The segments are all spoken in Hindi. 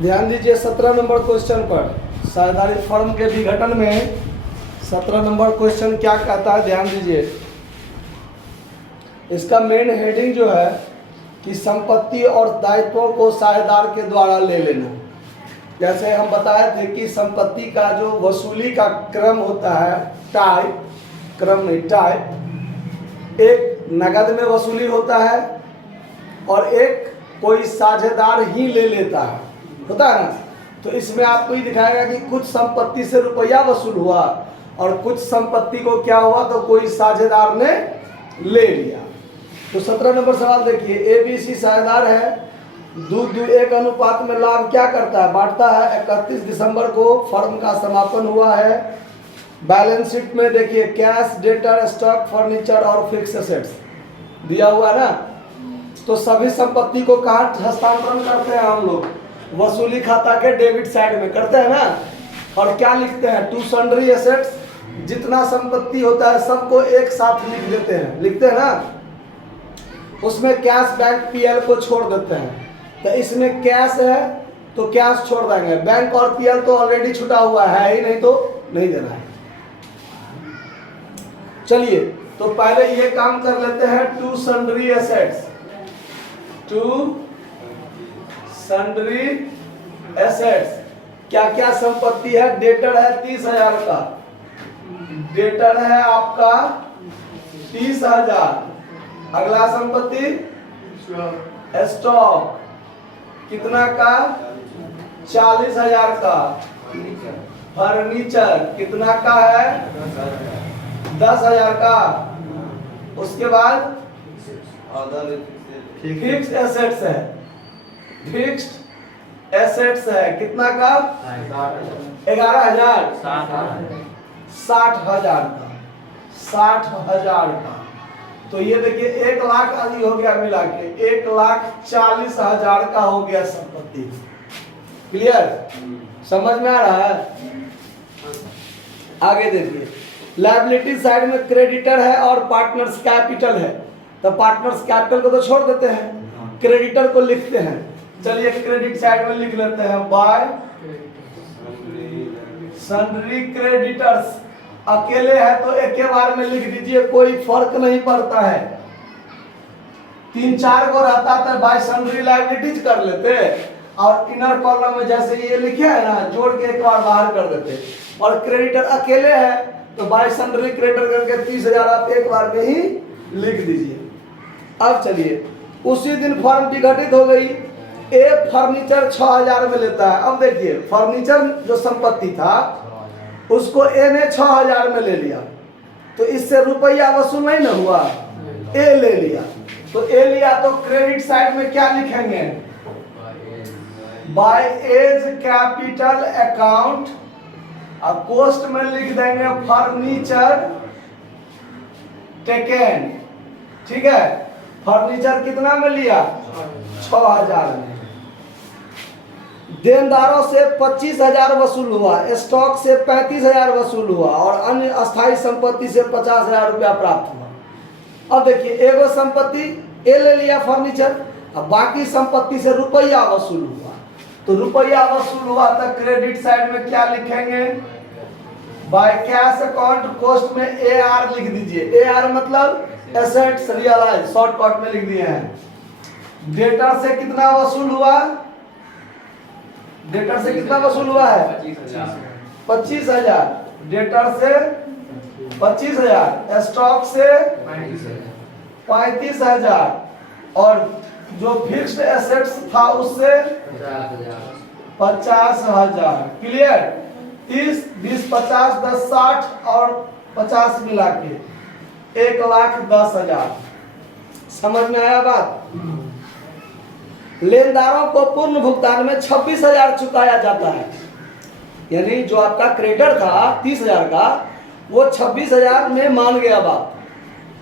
ध्यान दीजिए 17 नंबर क्वेश्चन पर। साझेदारी फर्म के विघटन में 17 नंबर क्वेश्चन क्या कहता है, ध्यान दीजिए। इसका मेन हेडिंग जो है कि संपत्ति और दायित्वों को साझेदार के द्वारा ले लेना। जैसे हम बताए थे कि संपत्ति का जो वसूली का क्रम होता है, टाइप, क्रम नहीं टाइप, एक नगद में वसूली होता है और एक कोई साझेदार ही ले लेता है, होता है ना। तो इसमें आपको ये दिखाएगा कि कुछ संपत्ति से रुपया वसूल हुआ और कुछ संपत्ति को क्या हुआ तो कोई साझेदार ने ले लिया। तो 17 नंबर सवाल देखिए, ABC साझेदार है, 2:1 अनुपात में लाभ क्या करता है, बांटता है। 31 दिसंबर को फर्म का समापन हुआ है। बैलेंस शीट में देखिए कैश, डेटर, स्टॉक, फर्नीचर और फिक्स एसेट्स दिया हुआ है ना। तो सभी संपत्ति को कहाँ हस्तांतरण करते हैं हम लोग, वसूली खाता के डेबिट साइड में करते हैं ना। और क्या लिखते हैं, टू सन्ड्री एसेट्स, जितना संपत्ति होता है सबको एक साथ लिख देते हैं, लिखते हैं ना। उसमें कैश, बैंक, PL को छोड़ देते हैं। तो इसमें कैश है तो कैश छोड़ देंगे, बैंक और PL तो ऑलरेडी छुटा हुआ है ही नहीं, तो नहीं देना है। चलिए तो पहले ये काम कर लेते हैं, to sundry assets. To sundry assets क्या क्या संपत्ति है, डेटर है 30,000 का, डेटर है आपका 30,000। अगला संपत्ति स्टॉक कितना का, 40,000 का। फर्नीचर कितना का है, 10,000 का। उसके बाद फिक्स्ड एसेट्स है, फिक्स्ड एसेट्स है कितना का, 11,000, 60,000 का, 60,000 का। तो ये देखिए 1 लाख आदि हो गया मिला के, 1,40,000 का हो गया संपत्ति। क्लियर, समझ में आ रहा है। आगे देखिए, लायबिलिटी साइड में क्रेडिटर है और पार्टनर्स कैपिटल है। तो पार्टनर्स कैपिटल को तो छोड़ देते हैं, क्रेडिटर को लिखते हैं। चलिए क्रेडिट साइड में लिख लेते हैं, बाय सन्ड्री क्रेडिटर्स। अकेले है तो एक के बार में लिख दीजिए, कोई फर्क नहीं पड़ता है। 3-4 को रहता तो बाय सन्ड्री लायबिलिटीज कर लेते और इनर कॉलम में जैसे ये लिखे है ना, जोड़ के एक बार बाहर कर देते। और क्रेडिटर अकेले है तो बाय सन्ड्री क्रेडिटर करके 30,000 आप एक बार में ही लिख दीजिए। अब चलिए, उसी दिन फर्म विघटित हो गई। ए फर्नीचर 6,000 में लेता है। अब देखिए फर्नीचर जो संपत्ति था उसको ए ने 6,000 में ले लिया, तो इससे रुपया वसूल नहीं ना हुआ, ए ले लिया। तो ए लिया तो क्रेडिट साइड में क्या लिखेंगे, बाय एज कैपिटल अकाउंट। अब कॉस्ट में लिख देंगे फर्नीचर टेकन। ठीक है, फर्नीचर कितना में लिया, 6,000 में। देनदारों से 25,000 वसूल हुआ, स्टॉक से 35,000 वसूल हुआ और अन्य अस्थायी संपत्ति से 50,000 रुपया प्राप्त हुआ। अब देखिए एगो संपत्ति ए ले लिया फर्नीचर, अब बाकी संपत्ति से रुपया वसूल हुआ। तो रुपया वसूल हुआ तो क्रेडिट साइड में क्या लिखेंगे, बाय कैश अकाउंट। कॉस्ट में AR लिख दीजिए, AR मतलब एसेट्स रियलाइज, शॉर्टकट में लिख दिए हैं। डेटर से कितना वसूल हुआ, डेटर से कितना वसूल हुआ है, 25,000। डेटर से 25,000, स्टॉक से 35,000 और जो फिक्स्ड एसेट्स था उससे 50,000। क्लियर, 30, 20, 50, 10, 60 और 50 मिला के 1,10,000। समझ में आया बात। लेनदारों को पूर्ण भुगतान में 26,000 चुकाया जाता है। यानी जो आपका क्रेडिटर था 30,000 का, वो 26,000 में मान गया बात,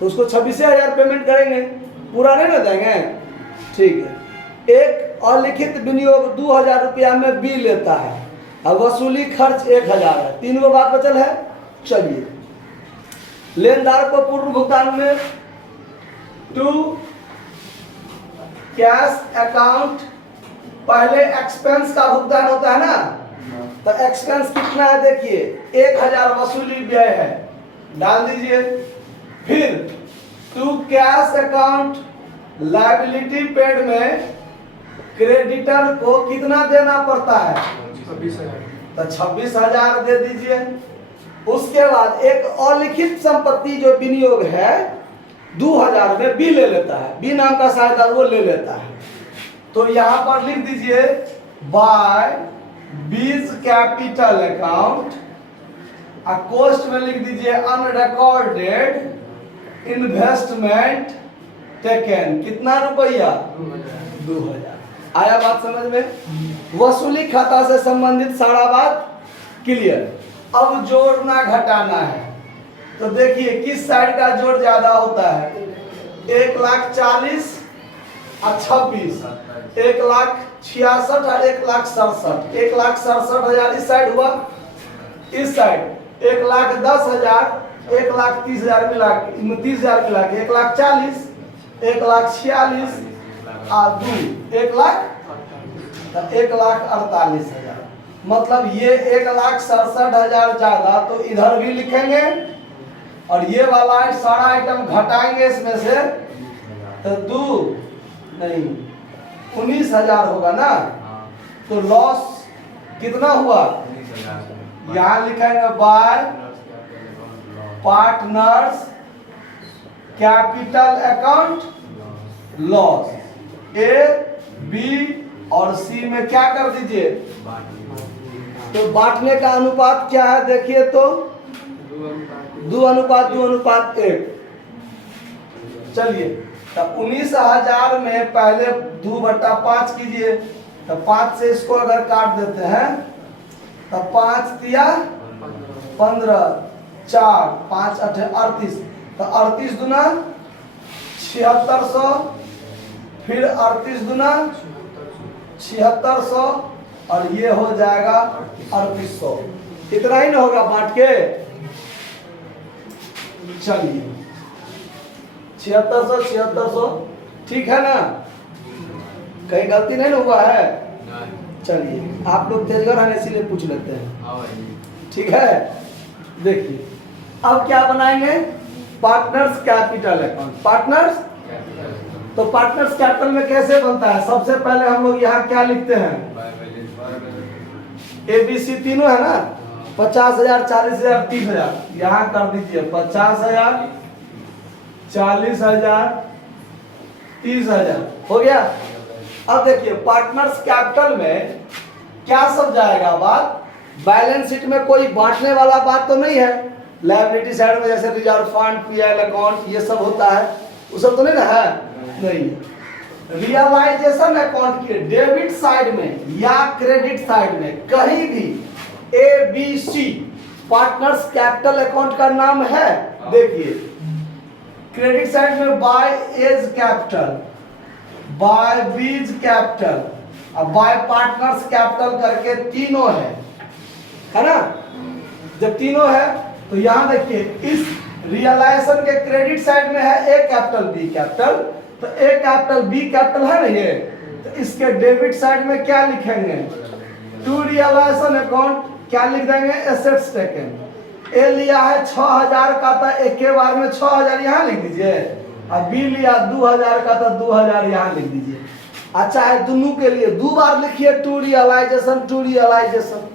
तो उसको 26,000 पेमेंट करेंगे, पूरा नहीं ना देंगे। ठीक है, एक अलिखित विनियोग 2,000 रुपया में बी लेता है और वसूली खर्च 1,000 है। 3 गो बात बचल है। चलिए, लेनदार को पूर्ण भुगतान में टू कैश अकाउंट पहले एक्सपेंस का भुगतान होता है ना, तो एक्सपेंस कितना है देखिए 1000 वसूली व्यय है, डाल दीजिए। फिर to cash account liability paid में क्रेडिटर को कितना देना पड़ता है, 26,000। तो 26,000 दे दीजिए। उसके बाद एक अलिखित संपत्ति जो विनियोग है 2000 में बी ले लेता है, बी नाम का साझेदार वो ले लेता है, तो यहां पर लिख दीजिए bye B's capital account, coast में लिख दीजिए अनरिकॉर्डेड इन्वेस्टमेंट टेकन, कितना रुपया 2000। आया बात समझ में? वसूली खाता से संबंधित सारा बात क्लियर। अब जोड़ना घटाना है, तो देखिए किस साइड का जोड़ ज्यादा होता है, 1,40,000 और 26, 1,66,000 और 1,67,000, 1,67,000 इस साइड हुआ, इस साइड 1,10,000, 1,30,000 मिला के 30,000 मिला के 1,40,000, 1,46,000 और 1,48,000, मतलब ये 1,67,000 ज्यादा, तो इधर भी लिखेंगे और ये वाला सारा आइटम घटाएंगे इसमें से, तो 19,000 होगा ना, तो लॉस कितना हुआ, यहाँ लिखेंगे by partners capital account loss, A B और सी में क्या कर दीजिए, तो बांटने का अनुपात क्या है देखिए, तो 2:1। चलिए, तो 19,000 में पहले 2/5 कीजिए, तो 5 से इसको अगर काट देते हैं तो 5 दिया 15, 4, 5, 8, 38, तो 38 दूना 7600, फिर 38 दूना 7600 और ये हो जाएगा 3800। इतना ही ना होगा बांट के, चलिए 7600 ठीक है ना, कहीं गलती नहीं ना हुआ है? चलिए आप लोग तेजगर हैं इसीलिए पूछ लेते हैं, ठीक है। देखिए अब क्या बनाएंगे, पार्टनर्स कैपिटल अकाउंट, पार्टनर्स, तो पार्टनर्स कैपिटल में कैसे बनता है, सबसे पहले हम लोग यहाँ क्या लिखते हैं, ABC तीनों है ना, 50,000, 40,000, 30,000, यहाँ कर दीजिए 50,000, 40,000, 30,000 हो गया। अब देखिए पार्टनर्स कैपिटल में क्या सब जाएगा बात, बैलेंस शीट में कोई बांटने वाला बात तो नहीं है, लायबिलिटी साइड में जैसे रिजर्व फंड, पीएल अकाउंट ये सब होता है, वो सब तो नहीं ना है, नहीं। रियलाइजेशन अकाउंट के डेबिट साइड में या क्रेडिट साइड में कहीं भी ABC पार्टनर्स कैपिटल अकाउंट का नाम है, देखिए क्रेडिट साइड में by A's capital, by B's capital और बाय पार्टनर्स कैपिटल करके तीनों है ना। जब तीनों है तो यहां देखिए इस रियलाइजेशन के क्रेडिट साइड में है ए कैपिटल बी कैपिटल, तो ए कैपिटल बी कैपिटल है ना ये, तो इसके डेबिट साइड में क्या लिखेंगे, टू रियलाइजेशन अकाउंट क्या लिख देंगे, एसेट्स टेकन। ए लिया है 6,000 का, तो एक के बार में 6,000 यहाँ लिख दीजिए, और बी लिया 2,000 का, तो 2,000 यहाँ लिख दीजिए। अच्छा है दोनों के लिए 2 बार लिखिए, टू रियलाइजेशन,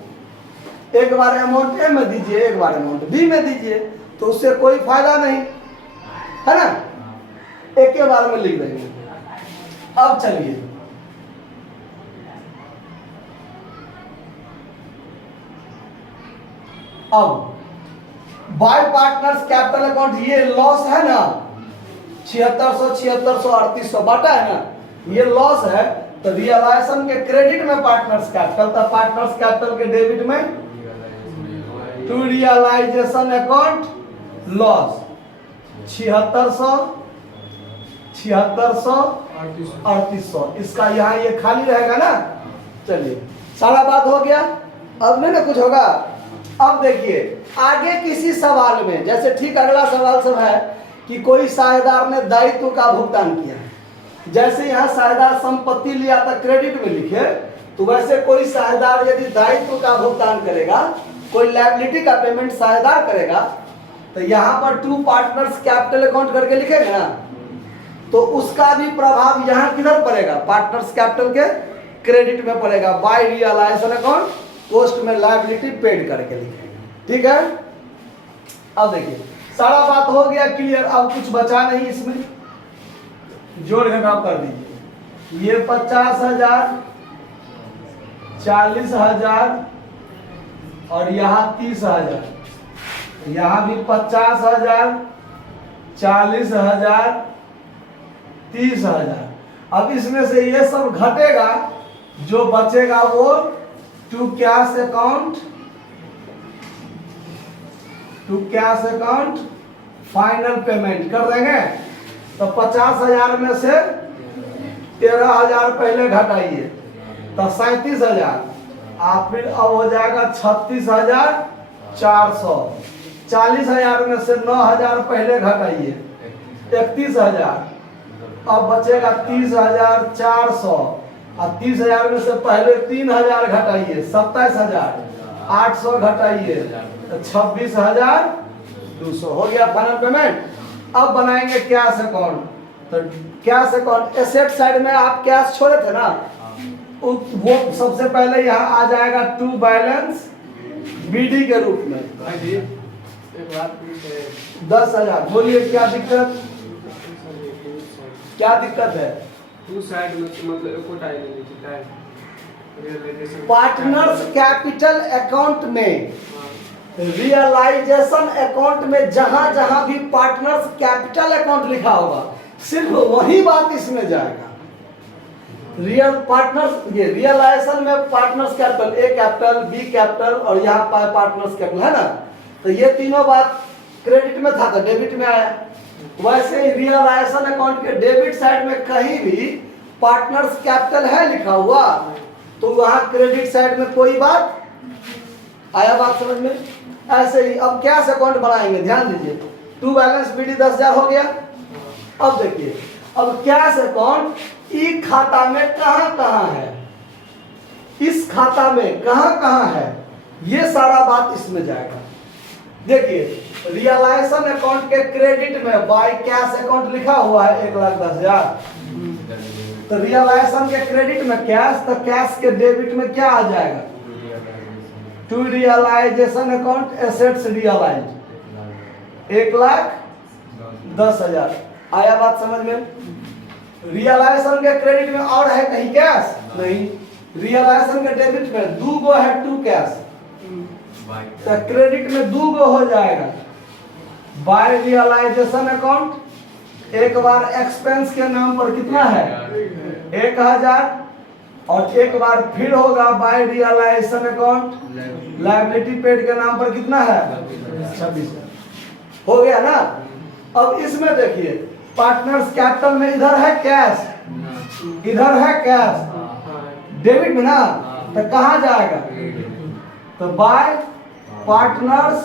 एक बार अमाउंट ए में दीजिए, एक बार अमाउंट बी में दीजिए, तो उससे कोई फायदा नहीं है ना, एक के बार में लिख देंगे। अब चलिए अब बाय पार्टनर्स कैपिटल अकाउंट, ये लॉस है ना 7600, 3800 बांटा है ना, ये लॉस है, तो रियलाइजेशन के क्रेडिट में पार्टनर्स कैपिटल, तो पार्टनर्स कैपिटल के डेबिट में टू रियलाइजेशन अकाउंट लॉस 7600, 3800, इसका यहाँ ये खाली रहेगा ना। चलिए सारा बात हो गया, अब नहीं ना कुछ होगा। अब देखिए आगे किसी सवाल में, जैसे ठीक अगला सवाल सब है कि कोई साझेदार ने दायित्व का भुगतान किया, जैसे यहाँ साझेदार संपत्ति लिया था क्रेडिट में लिखे, तो वैसे कोई साझेदार यदि दायित्व का भुगतान करेगा, कोई लायबिलिटी का पेमेंट साझेदार करेगा, तो यहाँ पर टू पार्टनर्स कैपिटल अकाउंट करके लिखेगा ना, तो उसका भी प्रभाव यहाँ किधर पड़ेगा, पार्टनर्स कैपिटल के क्रेडिट में पड़ेगा। बाय रियलाइजेशन अकाउंट पोस्ट में लायबिलिटी पेड करके लिखेगा। ठीक है, अब देखिए सारा बात हो गया क्लियर, अब कुछ बचा नहीं इसमें, जोड़ घटाव कर दीजिए। ये 50,000, 40,000 और यहाँ 30,000, यहाँ भी 50,000, 40,000, 30,000। अब इसमें से ये सब घटेगा, जो बचेगा वो to cash account final payment कर देंगे। तो 50,000 में से 13,000 पहले घटाइए तो 37,000, आप फिर अब हो जाएगा 36,400। 40,000 में से 9,000 पहले घटाइए 31,000, अब बचेगा 30,400, और 30,000 में से पहले 3,000 घटाइए 27,000, 800 घटाइए तो 26,200 हो गया फाइनल पेमेंट। अब बनाएंगे कैश अकाउंट। तो कैश अकाउंट एसेट साइड में आप कैश छोड़े थे ना, वो सबसे पहले यहाँ आ जाएगा टू बैलेंस बीडी के रूप में। एक बात 10,000 बोलिए, क्या दिक्कत, क्या दिक्कत है? टू साइड में मतलब एको टाइम नहीं लिखता है। पार्टनर्स कैपिटल अकाउंट में, रियलाइजेशन अकाउंट में जहां जहां भी पार्टनर्स कैपिटल अकाउंट लिखा होगा सिर्फ वही बात इसमें जाएगा। ये रियलाइजेशन में पार्टनर्स कैपिटल, ए कैपिटल, बी कैपिटल और यहाँ पार्टनर्स कैपिटल है ना, तो ये तीनों बात क्रेडिट में था तो डेबिट में आया। वैसे ही रियलाइजेशन अकाउंट के डेबिट साइड में कहीं भी पार्टनर्स कैपिटल है लिखा हुआ, तो वहां क्रेडिट साइड में कोई बात आया, बात समझ में? ऐसे ही अब कैश अकाउंट बनाएंगे, ध्यान दीजिए। टू बैलेंस बीडी 10,000 हो गया। अब देखिए, अब कैश अकाउंट ई खाता में कहां है, इस खाता में कहां है, ये सारा बात इसमें जाएगा। देखिए रियलाइजेशन अकाउंट के क्रेडिट में बाय कैश अकाउंट लिखा हुआ है 1,10,000, तो रियलाइजेशन के क्रेडिट में कैश, तो कैश के डेबिट में क्या आ जाएगा, to realisation account assets realise 1,10,000। आया बात समझ में? रियलाइजेशन के क्रेडिट में और है कहीं कैश नहीं, रियलाइजेशन के डेबिट में 2 गो है टू कैश, तो क्रेडिट में 2 गो हो जाएगा। बाय रियलाइजेशन अकाउंट एक बार एक्सपेंस के नाम पर कितना है 1,000, और एक बार फिर होगा by realisation account liability paid के नाम पर कितना है 26,000। हो गया ना। अब इसमें देखिए पार्टनर्स कैपिटल में इधर है कैश, इधर है कैश, डेबिट में ना, तो कहाँ जाएगा, तो bye partners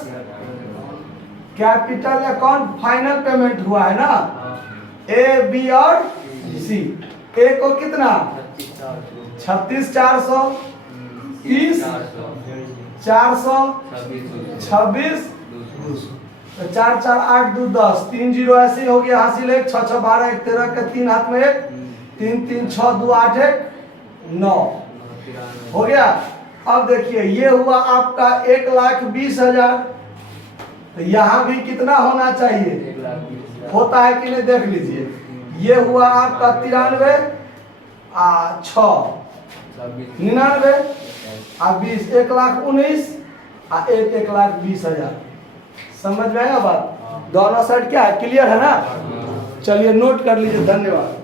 capital account final payment हुआ है ना, ए बी और सी। ए को कितना 36,400, 30, 400, 26, 4 4 8 2 10, 3 0 ऐसे ही हो गया। हासिल 1 6 6 12 1 13 के 3 हाथ में 1 3 3 6 2 8 1 9 हो गया। अब देखिए ये हुआ आपका 1,20,000, तो यहाँ भी कितना होना चाहिए, होता है कि नहीं देख लीजिए। ये हुआ आपका 93 6 99 20, 1,19,000 1,20,000। समझ में आया बात? दोनों साइड क्या है, क्लियर है ना? चलिए नोट कर लीजिए। धन्यवाद।